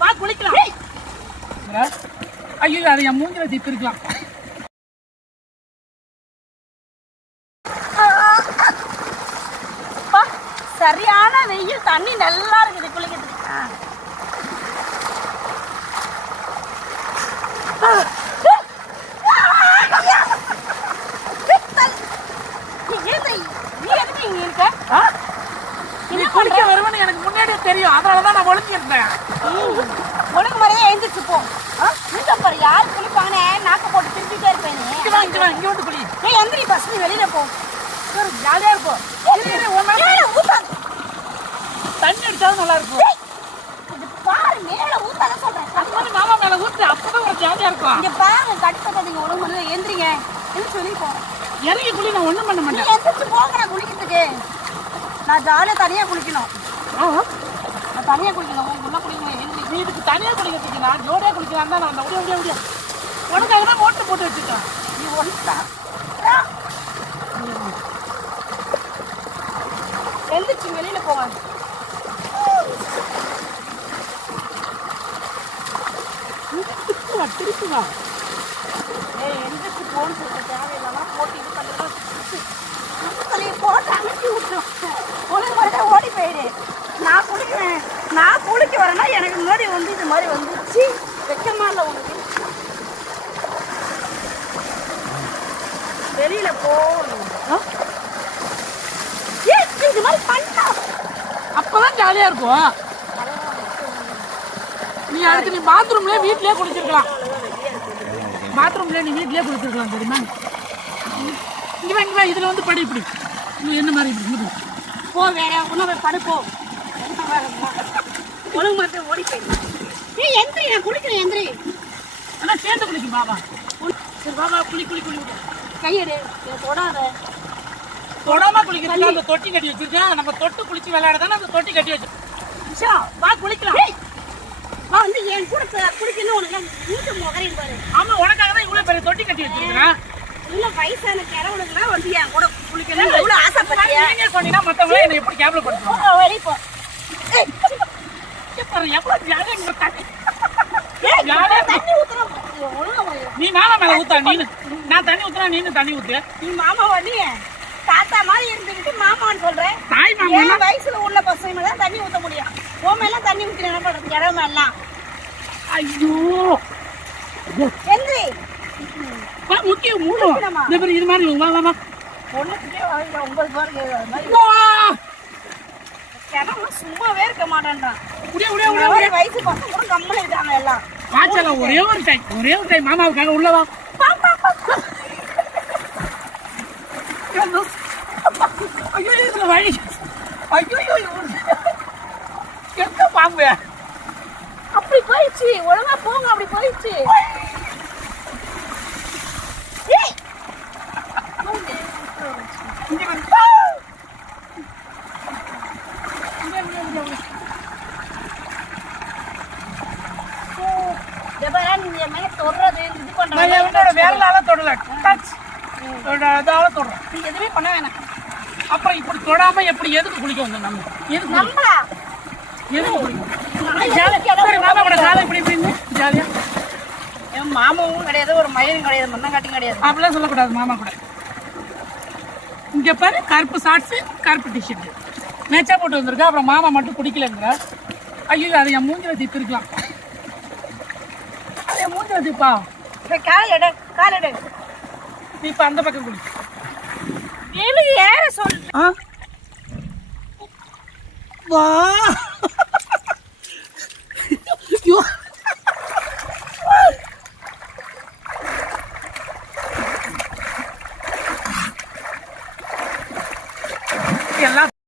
வா குளிக்கலாம். ஐயோ அதை என் மூஞ்சில திப்பிருக்கலாம். சரியான வெயில், தண்ணி நல்லா இருக்குது குளிக்கிறதுக்கு. நீ குளிக்க வருவேன்னு எனக்கு முன்னாடியே தெரியும், அதனாலதான் நான் ஒழுங்கி இருந்தேன். ஒழுங்கு மாதிரியே எழுந்திரிச்சு போ. பாரு யார் குளிப்பாங்கன்னு நாக்க போட்டு திருப்பிட்டே இருப்பேன். இங்க வந்து குளி. எந்திரி பஸ், நீ வெளியில போ. ஜாலியா இருக்கும். தண்ணி அடிச்சாலும் நல்லா இருக்கும். பாரு மேல ஊத்தாத சொல்றேன். அது மாதிரி மாமா மேல ஊத்து, அப்பதான் ஒரு ஜாலியா இருக்கும். இங்க பாருங்க கட்டுப்பட்டீங்க ஒழுங்கு மாதிரி எந்திரிங்க. சொல்லி போ. இறங்கி குளி, நான் ஒண்ணும் பண்ண மாட்டேன். எந்திரிச்சு போங்க, நான் குளிக்கிறதுக்கு. நான் ஜாலியா தனியா குளிக்கணும். நான் தனியா குளிக்கணும். உள்ள குளிக்கணும். எந்திரி. நீ இதுக்கு தனியா குளிக்கிறதுக்கு நான் ஜோடியா குளிக்கலாம் தான். நான் முடிய உனக்காக தான் ஓட்டு போட்டு வச்சுட்டேன். நீ ஒன்றுடா எந்திரிச்சு வெளியில போவாங்க. திருப்பி வா. எந்திரிச்சு போன்னு சொல்ற தேவையில்லாம போட்டு இது பண்ணுறோம். போட்டு அனுப்பி விட்டுரும். ஒழுங்கு மாதிரி ஓடி போயிடு. நான் குளிக்கிறேன். நான் குளிக்க வரேன்னா எனக்கு முன்னாடி வந்து இது மாதிரி வந்துச்சு. வெக்கமா இல்லை உனக்கு? வெளியில போகணும். இது மாதிரி பண்ணா அப்பதான் ஜாலியா இருக்கும். நீ அடுத்து நீ பாத்ரூம்லயே வீட்லயே குளிச்சிருக்கலாம். பாத்ரூம்லயே நீ வீட்லயே குளிச்சிருக்கலாம் தெரியுமா? இங்க இதுல வந்து படி இப்படி நீ என்ன மாதிரி இப்படி போ. வேற உணவை படுப்போ. ஒழுங்கு மாதிரி ஓடி போயிடு. எந்திரி, நான் குளிக்கிறேன். எந்திரி. ஆனா சேர்ந்து குளிக்கும் பாபா. சரி பாபா குளி குளி குளி. கையெடு, தொடாத. தொடாம குளிக்கிறதுக்கு அந்த தொட்டி கட்டி வச்சிருக்கேன். நம்ம தொட்டு குளிச்சு விளையாடதானே அந்த தொட்டி கட்டி வச்சிருக்கேன். வா குளிக்கலாம். வா வந்து என் கூட குளிக்கணும். உனக்கு மூட்டு முகரையும் பாரு. ஆமா, உனக்காக தான் இவ்வளவு பெரிய தொட்டி கட்டி வச்சிருக்கேன். இல்ல வயசான கிழவனுக்குலாம் வந்து என் கூட குளிக்கணும் எவ்வளவு ஆசைப்பட்டியா? நீங்க சொன்னீங்கன்னா மத்தவங்க என்ன எப்படி கேவலப்படுத்துவாங்க? வெளிய போ. பாரு எவ்வளவு ஜாலியா இங்க தண்ணி. தண்ணி ஊத்துறோம். நீ மாமா மேல ஊத்தா. நான் தண்ணி ஊத்துறேன், நீ தண்ணி ஊத்து. நீ மாமாவா? நீ தாத்தா மாதிரி இருந்துக்கிட்டு மாமான்னு சொல்றேன். தாய் மாமா வயசுல உள்ள பசங்க தான் தண்ணி ஊத்த முடியும். உன் மேலாம் தண்ணி ஊத்தி என்ன பண்றது? கிழமை எல்லாம். ஐயோ எந்திரி. முக்கிய மூணு இது மாதிரி வாங்கலாமா? ஒண்ணுக்கிட்டே வாங்க. 9 பாருங்க. கிழமை சும்மாவே இருக்க மாட்டேன்றான். வயசு பசங்க கூட கம்மல இருக்காங்க எல்லாம். காய்ச்சல ஒரே ஒரு டைம் மாமாவுக்காக உள்ளவா. ஐயோ இதுல வழி. ஐயோ எங்க பாம்பு அப்படி போயிடுச்சு. ஒழுங்கா போங்க. அப்படி போயிடுச்சு. எதுவுமே பண்ண வேணாம். அப்புறம் இப்படி தொடாம எப்படி எதுக்கு குளிக்க வந்தோம்? நம்ம எதுக்கு குளிக்கும்? மாமா இப்படி இப்படின்னு ஜாலியா. என் மாமாவும் கிடையாது, ஒரு மயிலும் கிடையாது, மண்ணங்காட்டியும் கிடையாது. அப்படிலாம் சொல்லக்கூடாது மாமா கூட. இங்க பாரு, கருப்பு ஷார்ட்ஸு கருப்பு டிஷர்ட் மேட்சா போட்டு வந்திருக்கா. அப்புறம் மாமா மட்டும் குடிக்கலங்கிற. ஐயோ அதை என் மூஞ்சில திப்பிருக்கலாம். அதை என் மூஞ்சில திப்பா. காலெடு காலெடு. நீ இப்ப அந்த பக்கம் குடி. ஏற சொல்லு. வா